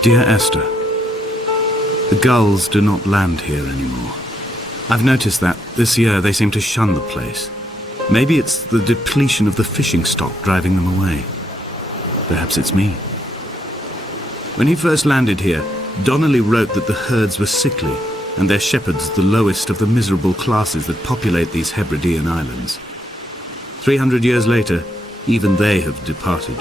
Dear Esther, the gulls do not land here anymore. I've noticed that this year they seem to shun the place. Maybe it's the depletion of the fishing stock driving them away. Perhaps it's me. When he first landed here, Donnelly wrote that the herds were sickly and their shepherds the lowest of the miserable classes that populate these Hebridean islands. 300 years later, even they have departed.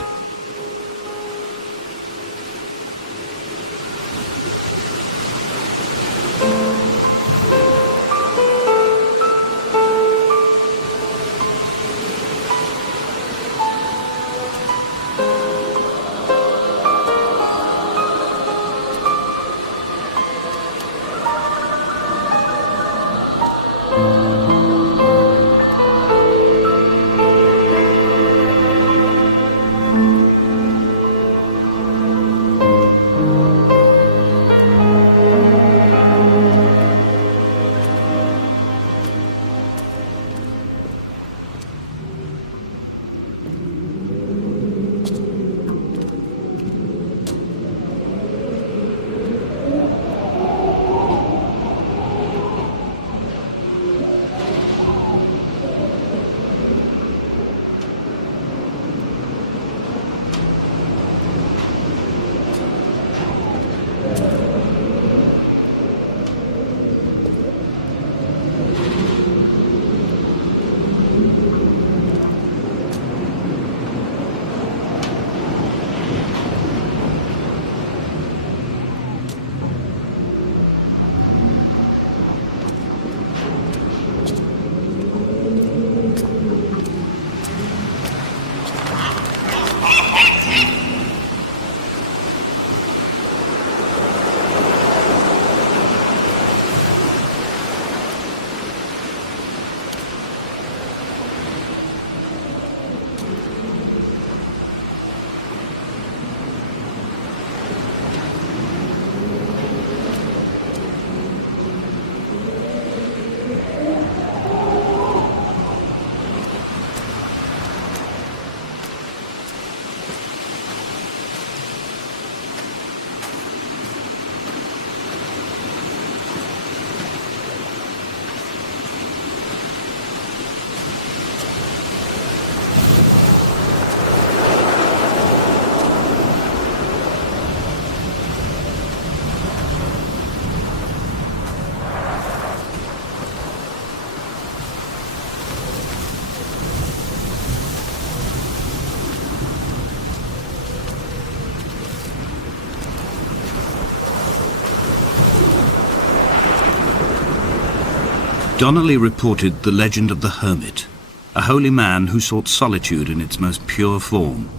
Donnelly reported the legend of the hermit, a holy man who sought solitude in its most pure form.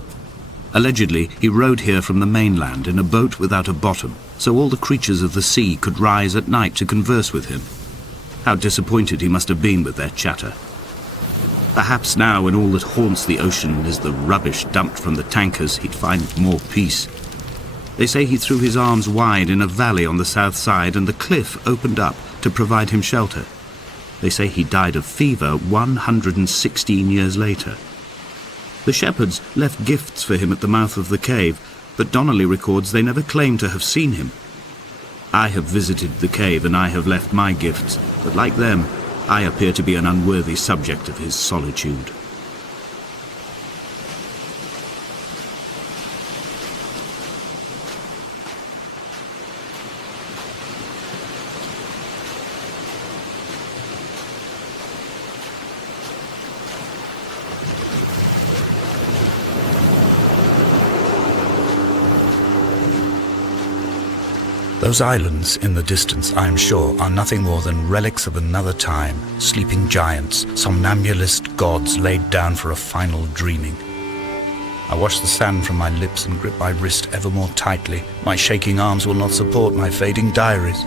Allegedly, he rode here from the mainland in a boat without a bottom, so all the creatures of the sea could rise at night to converse with him. How disappointed he must have been with their chatter. Perhaps now, when all that haunts the ocean is the rubbish dumped from the tankers, he'd find more peace. They say he threw his arms wide in a valley on the south side, and the cliff opened up to provide him shelter. They say he died of fever 116 years later. The shepherds left gifts for him at the mouth of the cave, but Donnelly records they never claimed to have seen him. I have visited the cave and I have left my gifts, but like them, I appear to be an unworthy subject of his solitude. Those islands in the distance, I am sure, are nothing more than relics of another time, sleeping giants, somnambulist gods laid down for a final dreaming. I wash the sand from my lips and grip my wrist ever more tightly. My shaking arms will not support my fading diaries.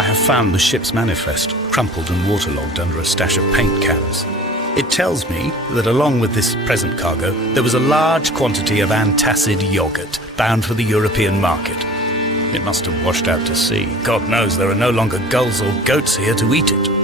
I have found the ship's manifest, crumpled and waterlogged under a stash of paint cans. It tells me that along with this present cargo, there was a large quantity of antacid yogurt bound for the European market. It must have washed out to sea. God knows there are no longer gulls or goats here to eat it.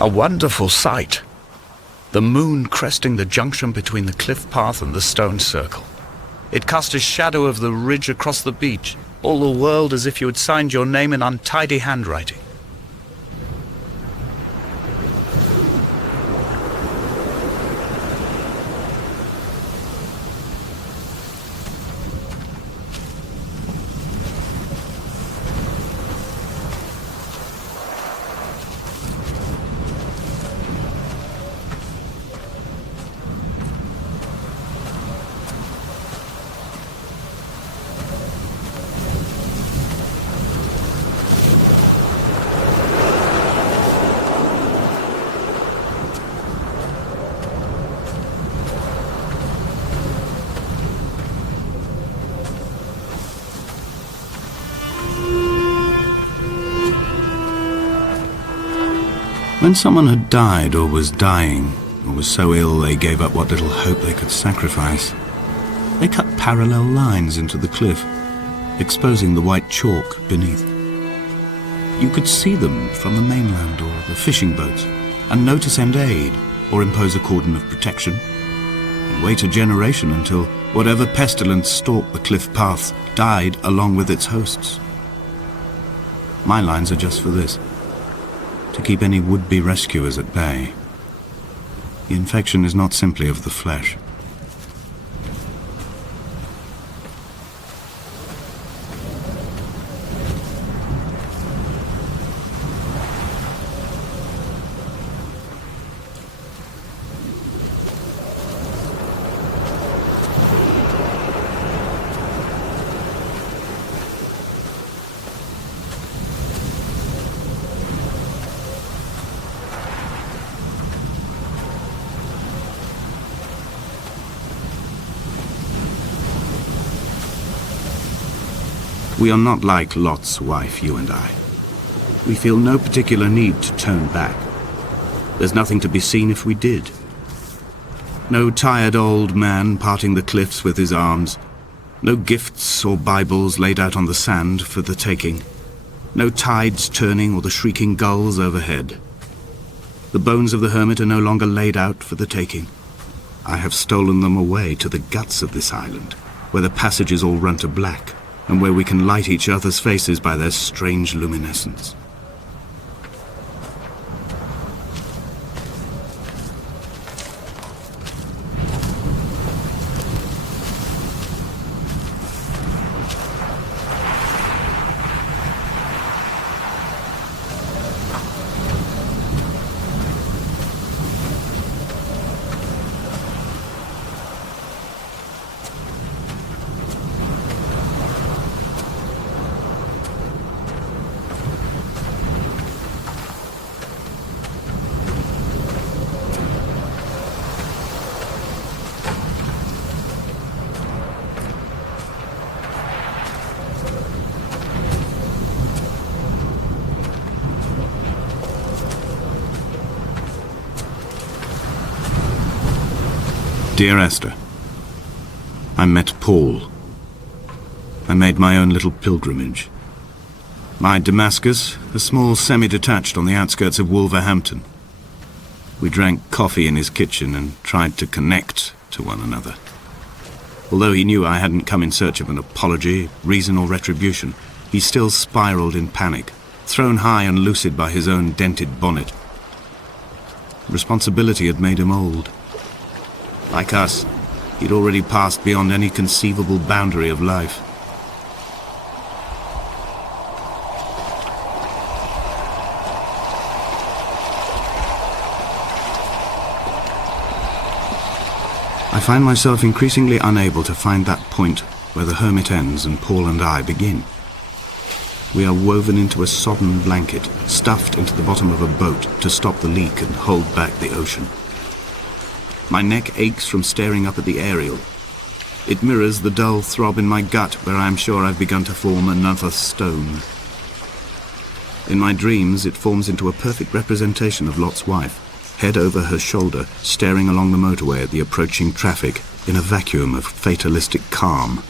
A wonderful sight. The moon cresting the junction between the cliff path and the stone circle. It cast a shadow of the ridge across the beach, all the world as if you had signed your name in untidy handwriting. When someone had died or was dying, or was so ill they gave up what little hope they could sacrifice, they cut parallel lines into the cliff, exposing the white chalk beneath. You could see them from the mainland or the fishing boats, and know to send aid or impose a cordon of protection, and wait a generation until whatever pestilence stalked the cliff paths died along with its hosts. My lines are just for this, to keep any would-be rescuers at bay. The infection is not simply of the flesh. We are not like Lot's wife, you and I. We feel no particular need to turn back. There's nothing to be seen if we did. No tired old man parting the cliffs with his arms. No gifts or Bibles laid out on the sand for the taking. No tides turning or the shrieking gulls overhead. The bones of the hermit are no longer laid out for the taking. I have stolen them away to the guts of this island, where the passages all run to black, and where we can light each other's faces by their strange luminescence. Dear Esther, I met Paul. I made my own little pilgrimage. My Damascus, a small semi-detached on the outskirts of Wolverhampton. We drank coffee in his kitchen and tried to connect to one another. Although he knew I hadn't come in search of an apology, reason or retribution, he still spiraled in panic, thrown high and lucid by his own dented bonnet. Responsibility had made him old. Like us, he'd already passed beyond any conceivable boundary of life. I find myself increasingly unable to find that point where the hermit ends and Paul and I begin. We are woven into a sodden blanket, stuffed into the bottom of a boat to stop the leak and hold back the ocean. My neck aches from staring up at the aerial. It mirrors the dull throb in my gut where I am sure I've begun to form another stone. In my dreams, it forms into a perfect representation of Lot's wife, head over her shoulder, staring along the motorway at the approaching traffic in a vacuum of fatalistic calm.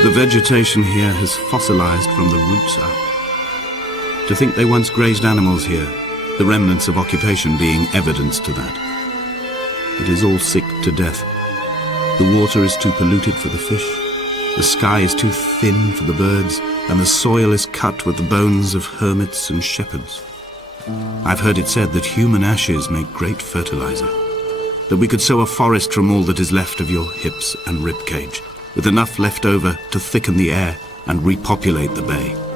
The vegetation here has fossilized from the roots up. To think they once grazed animals here, the remnants of occupation being evidence to that. It is all sick to death. The water is too polluted for the fish, The sky is too thin for the birds, and the soil is cut with the bones of hermits and shepherds. I've heard it said that human ashes make great fertilizer, that we could sow a forest from all that is left of your hips and ribcage, with enough left over to thicken the air and repopulate the bay.